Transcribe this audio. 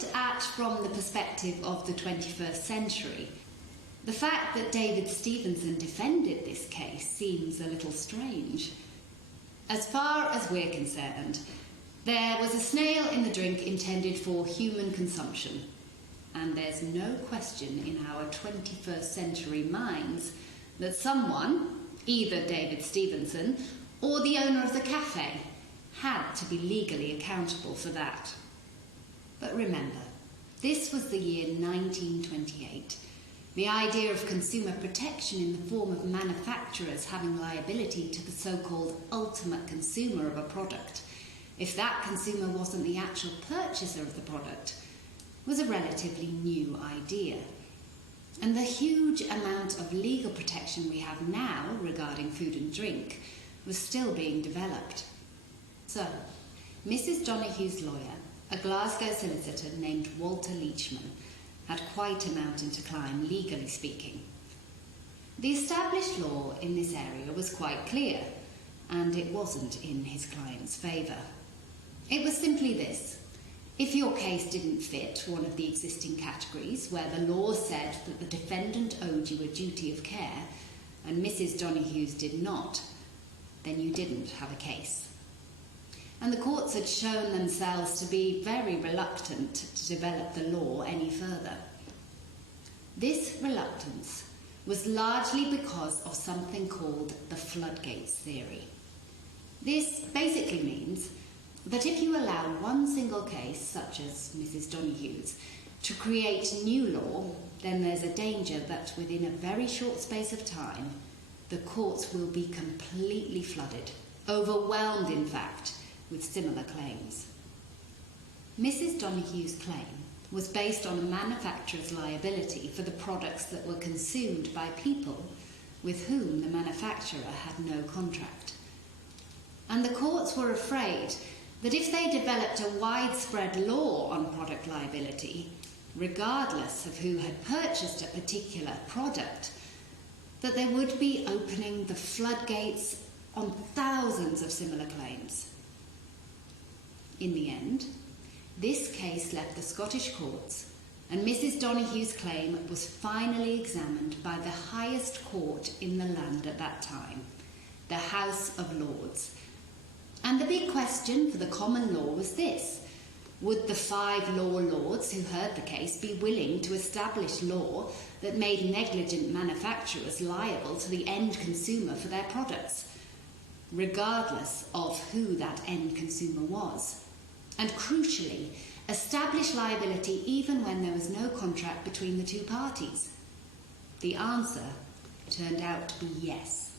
looked at from the perspective of the 21st century, the fact that David Stevenson defended this case seems a little strange. As far as we're concerned, there was a snail in the drink intended for human consumption, and there's no question in our 21st century minds that someone, either David Stevenson or the owner of the cafe, had to be legally accountable for that. But remember, this was the year 1928. The idea of consumer protection in the form of manufacturers having liability to the so-called ultimate consumer of a product, if that consumer wasn't the actual purchaser of the product, was a relatively new idea. And the huge amount of legal protection we have now regarding food and drink was still being developed. So, Mrs. Donohue's lawyer, a Glasgow solicitor named Walter Leachman, had quite a mountain to climb, legally speaking. The established law in this area was quite clear, and it wasn't in his client's favour. It was simply this: if your case didn't fit one of the existing categories where the law said that the defendant owed you a duty of care, and Mrs. Donohue's did not, then you didn't have a case. And the courts had shown themselves to be very reluctant to develop the law any further. This reluctance was largely because of something called the floodgates theory. This basically means that if you allow one single case, such as Mrs. Donohue's, to create new law, then there's a danger that within a very short space of time, the courts will be completely flooded, overwhelmed in fact, with similar claims. Mrs. Donohue's claim was based on a manufacturer's liability for the products that were consumed by people with whom the manufacturer had no contract. And the courts were afraid that if they developed a widespread law on product liability, regardless of who had purchased a particular product, that they would be opening the floodgates on thousands of similar claims. In the end, this case left the Scottish courts, and Mrs. Donohue's claim was finally examined by the highest court in the land at that time, the House of Lords. And the big question for the common law was this: would the 5 law lords who heard the case be willing to establish law that made negligent manufacturers liable to the end consumer for their products, regardless of who that end consumer was? And crucially, establish liability even when there was no contract between the two parties? The answer turned out to be yes.